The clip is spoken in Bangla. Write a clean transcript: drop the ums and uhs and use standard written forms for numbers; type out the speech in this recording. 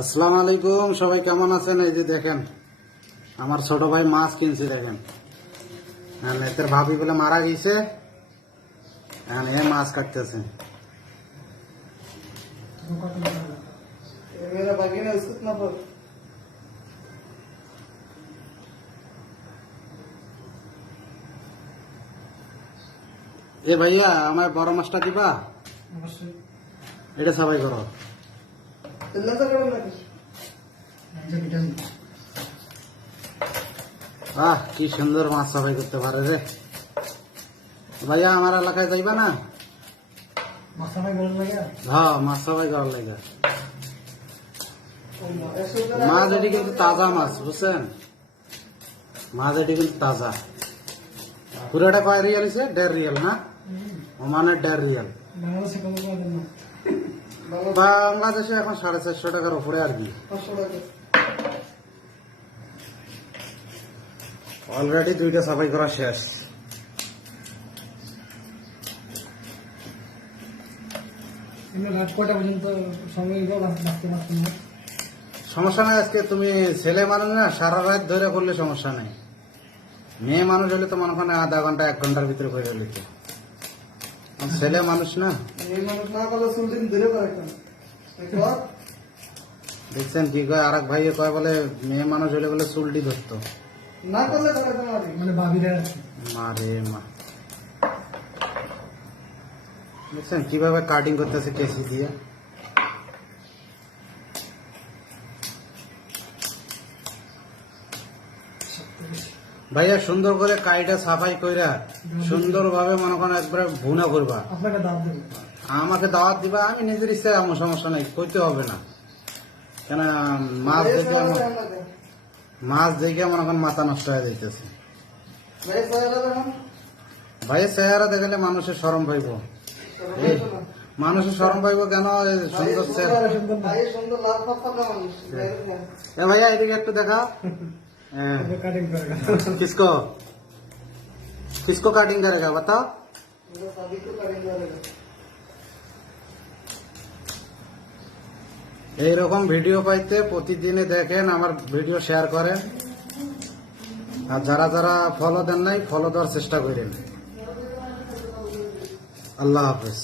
আসসালামু আলাইকুম, সবাই কেমন আছেন? এই যে দেখেন আমার ছোট ভাই মাছ কিনছে, দেখেন এদের ভাবি বলে মারা গেছে, এ মাছ কাটতেছে। এ ভাইয়া আমার বড় মাছটা দিবা? এটা সবাই করো। আহ, কি সুন্দর মাছ সবাই করতে পারে রে ভাইয়া। আমার এলাকায় যাইবা না? হ্যাঁ, মাছ সবাই করার লাগে। মাছ এটি কিন্তু তাজা মাছ, বুঝছেন? মাছ এটি কিন্তু তাজা। পুরোটা কয় রিয়াল হয়েছে? 1.5 রিয়াল না? ওমানের 1.5 রিয়াল। বাংলাদেশে এখন 450 টাকার উপরে আর কি। অলরেডি 2টা সাফাই করা শেষ। সমস্যা নাই, আজকে তুমি ছেলে মানুষ না, সারা রাত ধরে করলে সমস্যা নেই। মেয়ে মানুষ হলে তো মনে করেন আধা ঘন্টা 1 ঘন্টার ভিতরে করে নিতে। ছেলে মানুষ না, দেখছেন কি কয় আরেক ভাই কয় বলে মেয়ে মানুষ হলে বলে চুলটি ধরতো না করলে মারে মা। দেখছেন কিভাবে কাটিং করতেছে কেসি দিয়ে। ভাইয়া সুন্দর করে কাইটা সাফাই কইরা সুন্দর ভাবে মনে করেন একবারে ভুনা করবা। আমাকে দাওয়াত দিবা, আমি নিজের ইচ্ছায় আমার সমস্যা নাই, কইতে হবে না। কেন মাছ দেখে মনে করেন মাথা নষ্ট হয়ে যাইতেছে। ভাইয়ের চেহারা দেখলে মানুষের শরম পাইব। মানুষের শরম পাইব কেন? সুন্দর চেহারা। ভাইয়া এদিকে একটু দেখা। किसको किसको काटिंग करेगा बताओ? এইরকম ভিডিও পাইতে প্রতিদিনে দেখেন, আমার ভিডিও শেয়ার করেন, আর যারা যারা ফলো দেন নাই ফলো দেওয়ার চেষ্টা করেন। আল্লাহ হাফেজ।